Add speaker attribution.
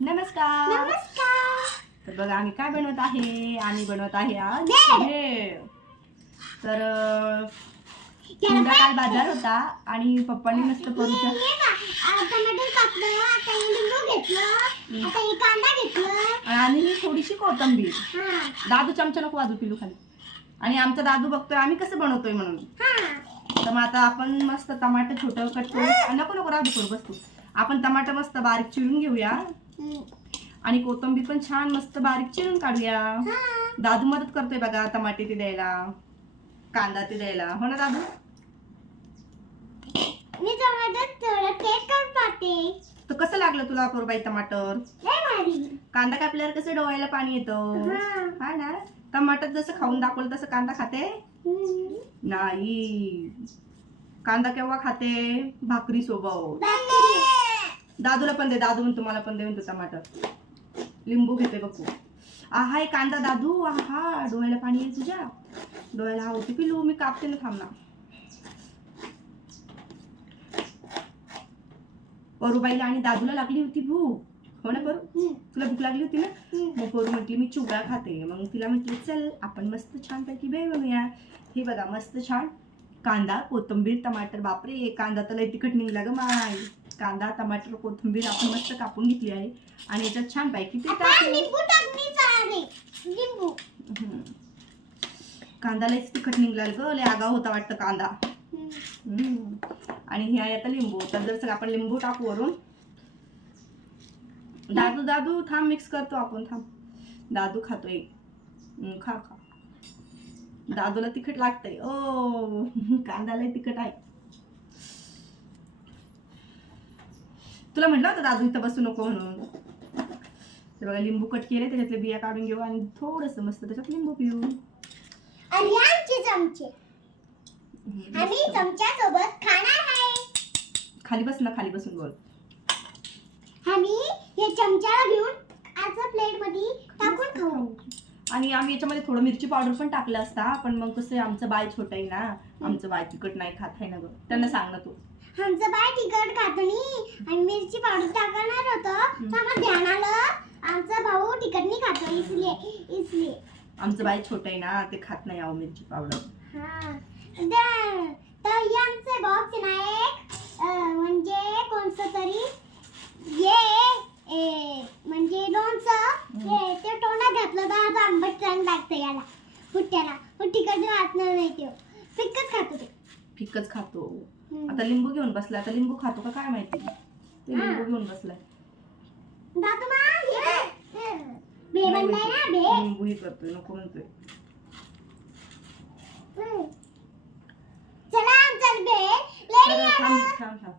Speaker 1: नमस्कार.
Speaker 2: नमस्कार.
Speaker 1: तर बघा आम्ही काय बनवत आहे? आम्ही बनवत आहे आज
Speaker 2: भेळ.
Speaker 1: तर
Speaker 2: त्याला
Speaker 1: संध्याकाळ बाजार होता आणि पप्पांनी मस्त
Speaker 2: घेतलं
Speaker 1: आणि ही थोडीशी कोथंबीर. दादू चमचा नको वाजू पिलू खाली. आणि आमचा दादू बघतोय आम्ही कसं बनवतोय म्हणून.
Speaker 2: हा.
Speaker 1: तर मग आता आपण मस्त टमाटर छोटं कट करू नको नको राहू करू बस तू. आपण टमाटर मस्त बारीक चिरून घेऊया. आणि कोथिंबीर पण छान मस्त बारीक चिरून काढूया.
Speaker 2: हा.
Speaker 1: दादू मदत करतोय बघा टमाटे ते द्यायला कांदा ते द्यायला. हो ना दादू?
Speaker 2: मी
Speaker 1: तर कसं लागलं तुला कोरबाई टमाटर? कांदा कापल्यावर कसं डोळ्याला पाणी येतं?
Speaker 2: हा.
Speaker 1: ना? टमाटर जसं खाऊन दाखवलं तसं कांदा खाते. नाही. कांदा केव्हा खाते? भाकरी सोबत. दादूला पण दे दादू म्हणतो मला पण दे म्हणतो टमाटर. लिंबू घेते बघू आहा हे कांदा दादू आहा डोळ्याला पाणी आहे तुझ्या. डोळ्याला हा होती पिलू मी कापते ना थांब ना परूबाईला आणि दादूला लागली होती भूक. हो ना परू. तुला भूक लागली होती ना. मग पोरू म्हटली मी चिवडा खाते. मग तिला म्हटली चल आपण मस्त छानपैकी भेळ बनवूया. हे बघा मस्त छान. कांदा कोथिंबीर टमाटर. बापरे कांदा तर लय तिखट निघला ग माय कांदा टमाटर कोथिंबीर आपण मस्त कापून घेतली आहे. आणि याच्यात छानपैकी पीठ
Speaker 2: आता
Speaker 1: टाकू. कांदा लयच तिखट निघला ग. लय आगाव होता वाटतं कांदा. आणि हे आहे आता लिंबू. तर जर सगळं आपण लिंबू टाकू वरून. दादू दादू थांब मिक्स करतो आपण. थांब. दादू खातोय. हम्म, खा खा. दादूला तिखट लागतंय. ओ कांदा लय तिखट आहे. तुला म्हटलं होतं दादू इथं बसू नको म्हणून? बघा लिंबू कट केले त्याच्यातले बिया काढून घेऊ आणि थोडस मस्त त्याच्यात लिंबू पिऊ.
Speaker 2: आणि आमचे चमचे.
Speaker 1: हम्म,
Speaker 2: आम्ही
Speaker 1: मस्त.
Speaker 2: चमच्यासोबत खाणार आहे.
Speaker 1: खाली बस ना खाली बसून बोल.
Speaker 2: आम्ही हे चमच्याला घेऊन आता प्लेटमध्ये टाकून खाऊ.
Speaker 1: आणि आम्ही याच्यामध्ये थोडं मिरची पावडर पण टाकलं असता पण मग कसं आहे, आमचं बाय छोट आहे ना आमचं बाय तिखट नाही खात आहे ना गं. त्यांना सांग ना तू
Speaker 2: आमचं बाय तिखट खात नाही. आणि मिरची पावडर टाकणार होतं. आम्हाला ध्यान आलं. आमचा भाऊ तिखट नाही खातो इसलिए इसलिए.
Speaker 1: आमचं बाय छोट आहे ना ते खात नाही अहो मिरची पावडर.
Speaker 2: हा. तर आमचे बॉक्स ना एक म्हणजे कोणतं तरी ये ए, म्हणजे लोणचं हे ते तोंडात घातलं तर आता आंबट चांग लागतं याला पुट्ट्याला पण तिखट वाटणार नाही ते. फिक्कच खातो ते.
Speaker 1: फिकच खातो.
Speaker 2: हम्म.
Speaker 1: आता लिंबू घेऊन बसलाय. आता लिंबू खातो का काय माहिती? ते लिंबू घेऊन बसलाय.
Speaker 2: दादू मा हे बे बनलाय ना बे.
Speaker 1: लिंबू हे करतोय नको म्हणतोय.
Speaker 2: चला चल बे.
Speaker 1: थांब थांब थांब.